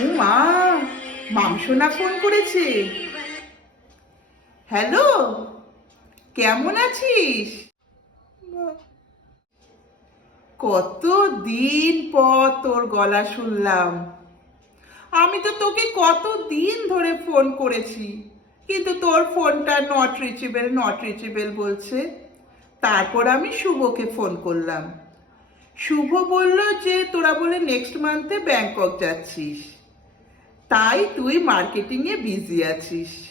ও মা মামসোনা ফোন করেছে? হ্যালো কেমন আছিস? কত দিন পর তোর গলা শুনলাম। আমি তো তোকে কত দিন ধরে ফোন করেছি কিন্তু তোর ফোনটা নট রিচেবল নট রিচেবল বলছে। তারপর আমি শুভকে ফোন করলাম। শুভ বলল যে তোরা বলে নেক্সট মান্থে ব্যাংকক যাচ্ছিস। তাই তুই মার্কেটিংয়ে বিজি আছিস।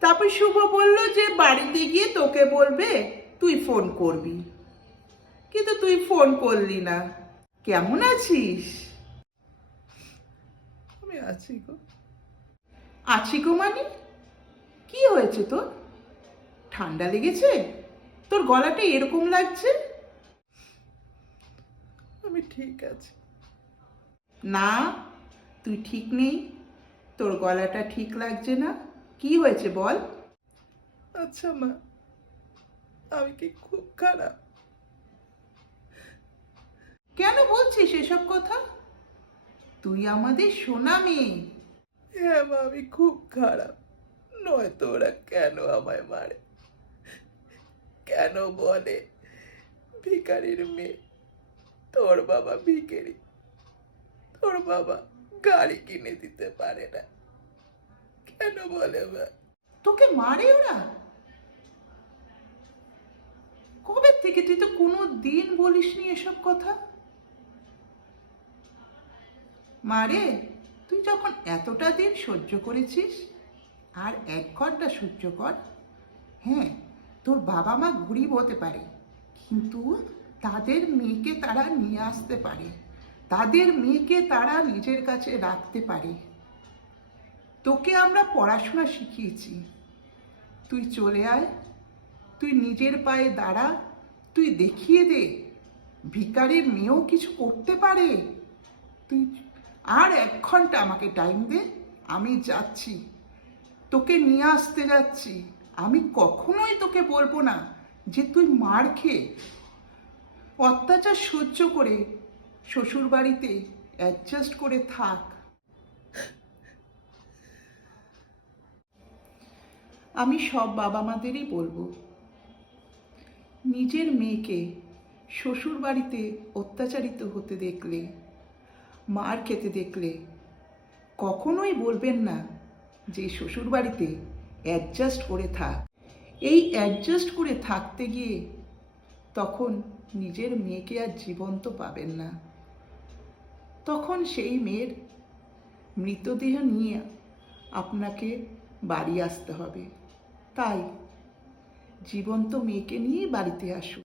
তারপর শুভ বলল যে, বাড়িতে গিয়ে তোকে বলবে, তুই ফোন করবি। কিন্তু তুই ফোন করলি না। কেমন আছিস? আমি আছি গো। আছি গো মানে? কি হয়েছে তোর? ঠান্ডা লেগেছে? তোর গলাটা এরকম লাগছে? আমি ঠিক আছি। না তুই ঠিক নেই? তোর গলাটা ঠিক লাগছে না? কি হয়েছে বল? আচ্ছা মা আমি কি খুব খারাপ? কেন বলছিস এসব কথা? তুই আমাদের সোনা মেয়ে। হ্যাঁ মা আমি খুব খারাপ। নয়তো ওরা কেন আমায় মারে? কেন বলে? ভিখারির মেয়ে তোর বাবা ভিখারি। তোর বাবা গাড়ি কিনে দিতে পারে না। কেন বলে মা তোকে মারে ওরা? কবে থেকে তুই তো কোনো দিন বলিসনি এসব কথা? মারে, তুই যখন এতটা দিন সহ্য করেছিস, আর এক ঘণ্টা সহ্য কর। হ্যাঁ তোর বাবা মা গরিব হতে পারে, কিন্তু তাদের মেয়েকে তারা নিয়ে আসতে পারে। তাদের মেয়েকে তারা নিজের কাছে রাখতে পারে। তোকে আমরা পড়াশোনা শিখিয়েছি। তুই চলে আয়, তুই নিজের পায়ে দাঁড়া, তুই দেখিয়ে দে, ভিকারির মেয়েও কিছু করতে পারে। তুই আর এক ঘণ্টা আমাকে টাইম দে, আমি যাচ্ছি। তোকে নিয়ে আসতে যাচ্ছি। আমি কখনোই তোকে বলব না যে তুই মার খেয়ে অত্যাচার সহ্য করে শ্বশুর বাড়িতে অ্যাডজাস্ট করে থাক। আমি সব বাবা মাদেরই বলব, নিজের মেয়েকে শ্বশুর বাড়িতে অত্যাচারিত হতে দেখলে, মার খেতে দেখলে কখনোই বলবেন না যে শ্বশুর বাড়িতে অ্যাডজাস্ট করে থাক। এই অ্যাডজাস্ট করে থাকতে গিয়ে তখন নিজের মেয়েকে আর জীবন্ত পাবেন না। তখন সেই মেয়ের মৃতদেহ নিয়ে আপনাকে বাড়ি আসতে হবে। তাই জীবন্ত মেয়েকে নিয়ে বাড়িতে আসুন।